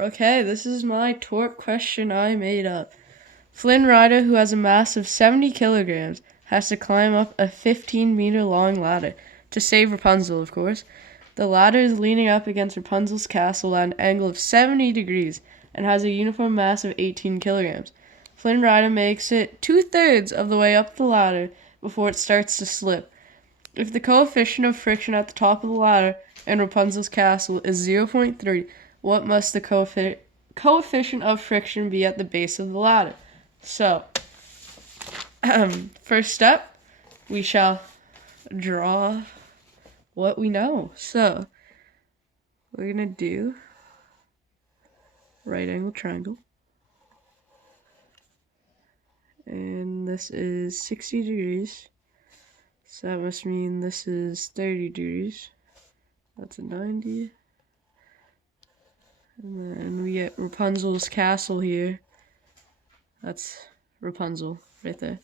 Okay, this is my torque question I made up. Flynn Rider, who has a mass of 70 kilograms, has to climb up a 15-meter long ladder to save Rapunzel, of course. The ladder is leaning up against Rapunzel's castle at an angle of 70 degrees and has a uniform mass of 18 kilograms. Flynn Rider makes it 2/3 of the way up the ladder before it starts to slip. If the coefficient of friction at the top of the ladder in Rapunzel's castle is 0.3, what must the coefficient of friction be at the base of the ladder? So, first step, we shall draw what we know. So, we're going to do right angle triangle. And this is 60 degrees. So that must mean this is 30 degrees. That's a 90. And then we get Rapunzel's castle here. That's Rapunzel right there.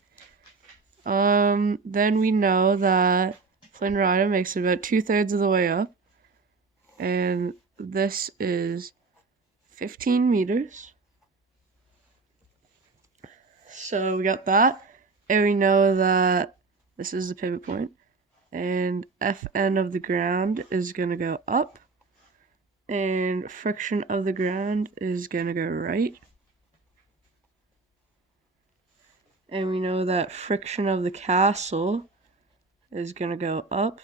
Then we know that Flynn Rider makes it about 2/3 of the way up. And this is 15 meters. So we got that. And we know that this is the pivot point. And Fn of the ground is going to go up. And friction of the ground is going to go right. And we know that friction of the castle is going to go up.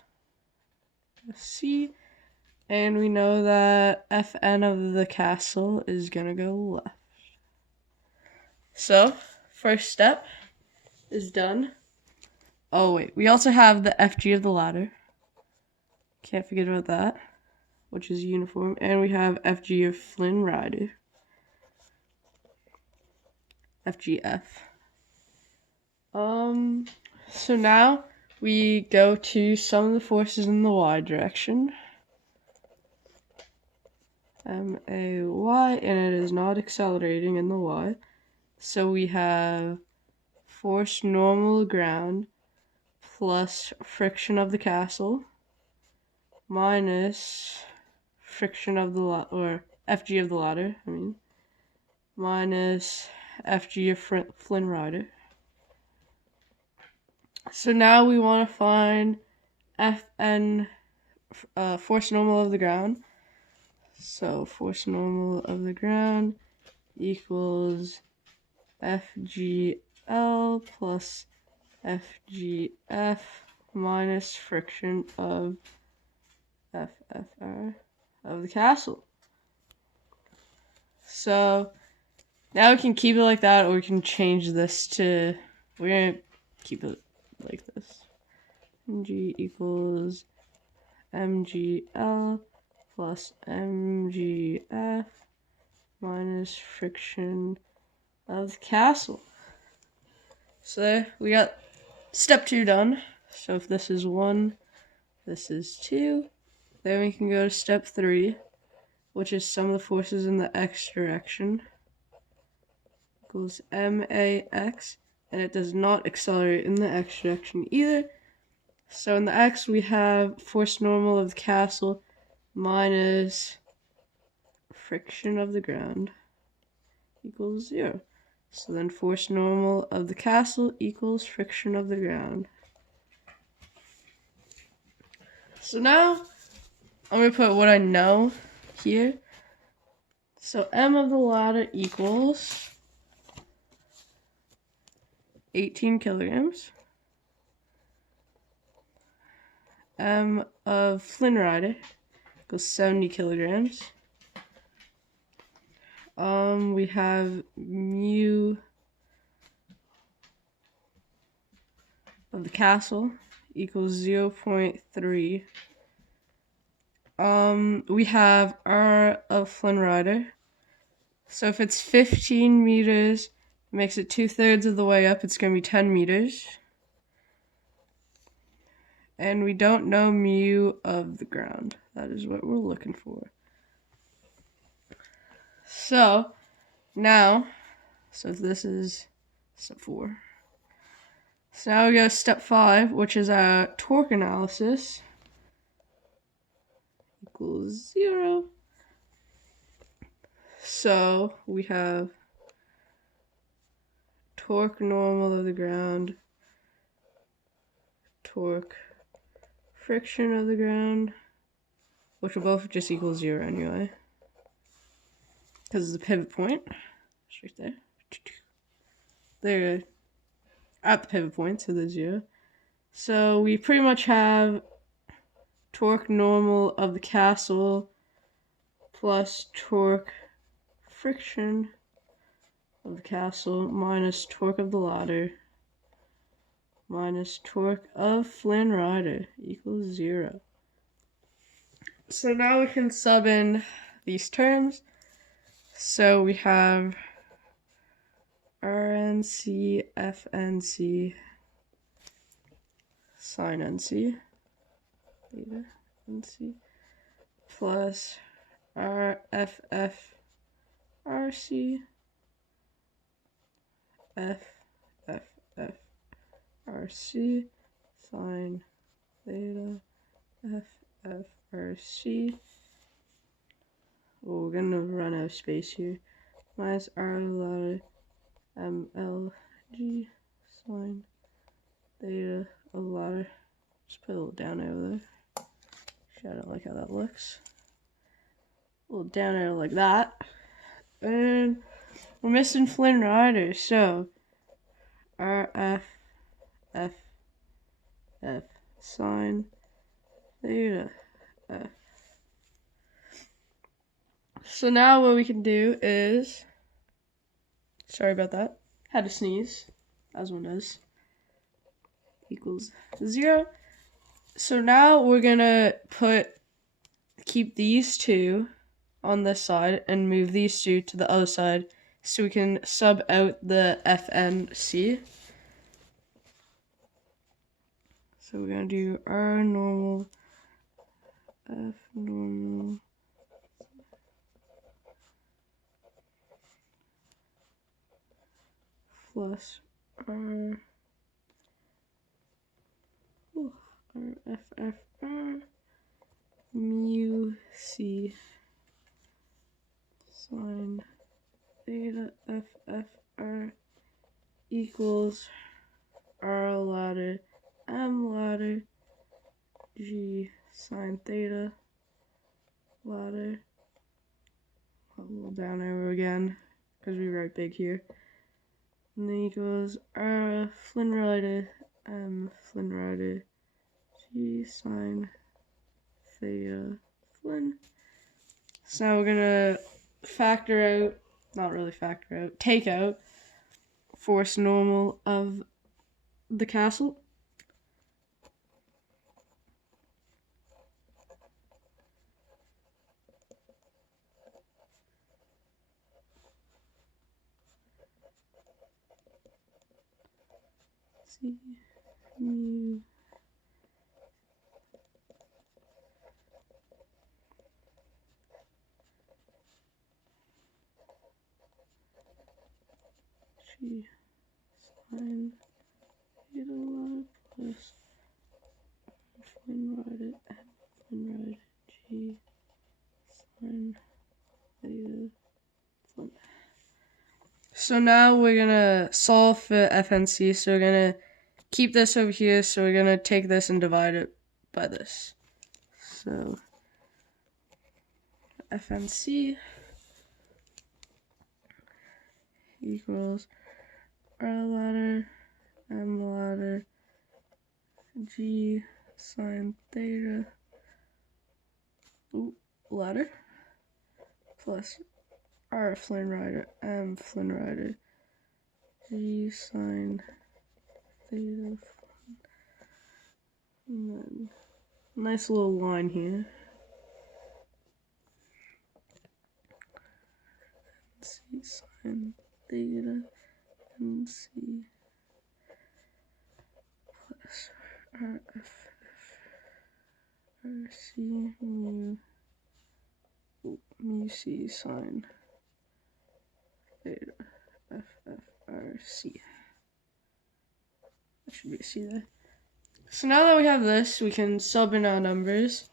C. And we know that Fn of the castle is going to go left. So, first step is done. Oh, wait. We also have the Fg of the ladder. Can't forget about that, which is uniform. And we have Fg of Flynn Rider. FGF. So now we go to some of the forces in the y direction. MAY, and it is not accelerating in the y. So we have force normal ground plus friction of the castle minus friction of the or Fg of the ladder, minus Fg of Flynn Rider. So now we want to find Fn, force normal of the ground. So force normal of the ground equals FGL plus FGF minus friction of FFR of the castle. So now we can keep it like that, or we can change this to, we're going to keep it like this. Mg equals MGL plus MGF minus friction of the castle. So there, we got step 2 done. So if this is 1, this is 2. Then we can go to step 3, which is sum of the forces in the x direction. Equals MAX. And it does not accelerate in the x direction either. So in the x, we have force normal of the castle minus friction of the ground equals 0. So then force normal of the castle equals friction of the ground. So now I'm going to put what I know here. So M of the ladder equals 18 kilograms. M of Flynn Rider equals 70 kilograms. We have mu of the castle equals 0.3. We have R of Flynn Rider. So if it's 15 meters, it makes it 2/3 of the way up, it's going to be 10 meters. And we don't know mu of the ground. That is what we're looking for. So, now, so this is step 4. So now we go to step 5, which is our torque analysis. Equals 0. So we have torque normal of the ground, torque friction of the ground, which will both just equal 0 anyway, because it's the pivot point. It's right there. They're at the pivot point, so there's 0. So we pretty much have torque normal of the castle plus torque friction of the castle minus torque of the ladder minus torque of Flynn Rider equals 0. So now we can sub in these terms. So we have RNC FNC sine NC theta NC plus RFF RC FFF RC sine theta FFRC. Oh, we're gonna run out of space here. Minus R ladder MLG sine theta of ladder. Just put a little down arrow there. Actually, I don't like how that looks. A little down arrow like that. And we're missing Flynn Rider, so RF F F sine theta F. So now what we can do is, sorry about that, had to sneeze, as one does, equals 0. So now we're gonna keep these two on this side and move these two to the other side so we can sub out the FNC. So we're gonna do R normal, F normal, plus R F F R mu C sine theta F F R equals R ladder M ladder G sine theta ladder. A little down arrow again because we write big here. And then equals R Flynn Rider M Flynn Rider G sine theta Flynn. So now we're gonna factor out, not really factor out, take out force normal of the castle. C mu G sine theta ladder plus Flynn Rider M Flynn Rider G sine theta Flynn. So now we're gonna solve for FNC, so we're gonna keep this over here, so we're gonna take this and divide it by this. So FNC equals R ladder M ladder G sine theta ladder plus R Flynn Rider M Flynn Rider G sine theta. And then nice little line here. C sine theta and C plus R F R C mu C sine theta F F R C. That should be a C there. So now that we have this, we can sub in our numbers.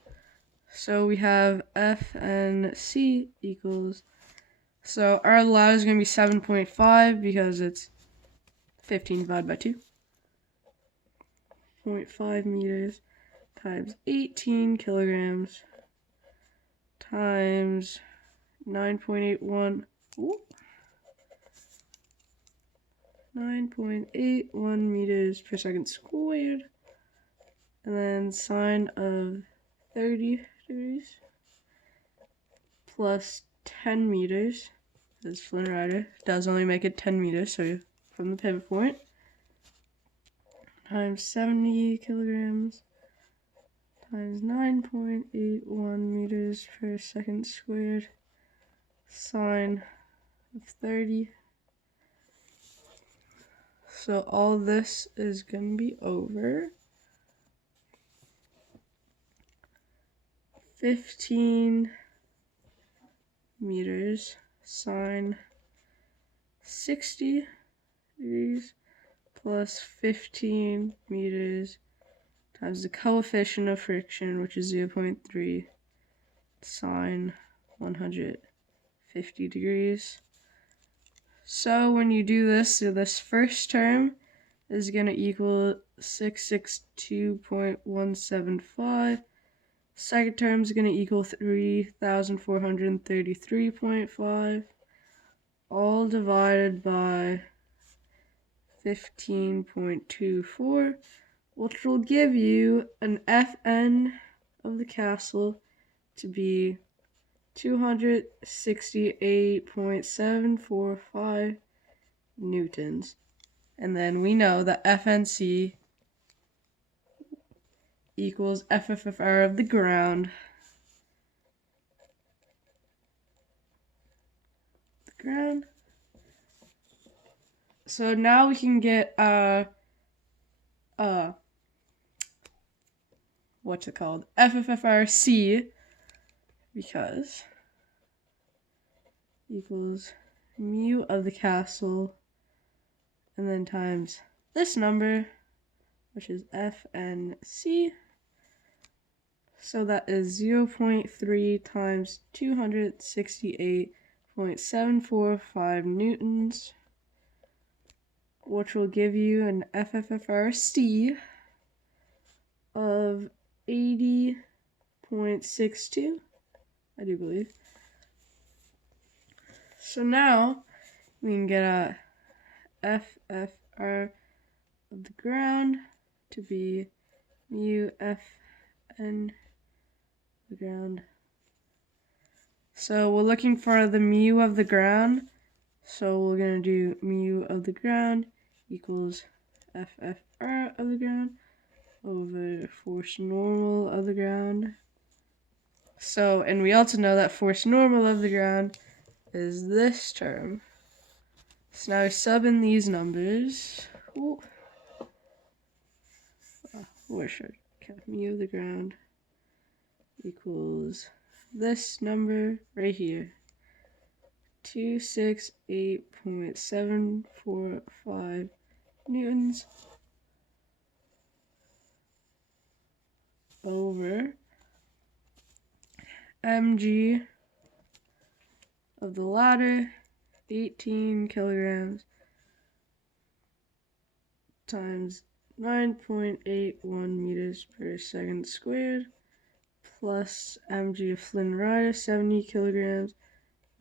So we have F and C equals So our ladder is going to be 7.5 because it's 15 divided by 2. 0.5 meters times 18 kilograms times 9.81. 9.81 meters per second squared. And then sine of 30 degrees plus 10 meters. This Flynn Rider does only make it 10 meters, so from the pivot point, times 70 kilograms times 9.81 meters per second squared, sine of 30. So all this is going to be over 15 meters sine 60 degrees plus 15 meters times the coefficient of friction, which is 0.3, sine 150 degrees. So when you do this, so this first term is going to equal 662.175. Second term is going to equal 3,433.5, all divided by 15.24, which will give you an Fn of the castle to be 268.745 newtons. And then we know that FNC equals FFFR of the ground. So now we can get what's it called? FFFRC, because equals mu of the castle and then times this number, which is FNC. So that is 0.3 times 268.745 newtons, which will give you an FFFRC of 80.62, I do believe. So now we can get a FFR of the ground to be mu Fn the ground. So we're looking for the mu of the ground. So we're going to do mu of the ground equals FFR of the ground over force normal of the ground. So, and we also know that force normal of the ground is this term. So now we sub in these numbers. Where should mu of the ground equals this number right here, 268.745 newtons over mg of the ladder, 18 kilograms times 9.81 meters per second squared, plus mg of Flynn Rider, 70 kilograms,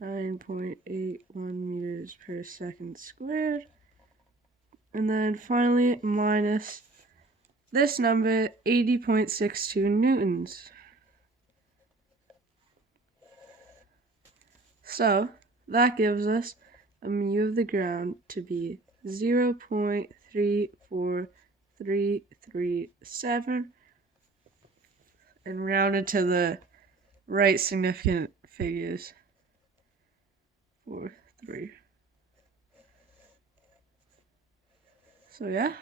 9.81 meters per second squared. And then finally minus this number, 80.62 newtons. So that gives us a mu of the ground to be 0.34337 and rounded to the right significant figures. 4, 3. So yeah.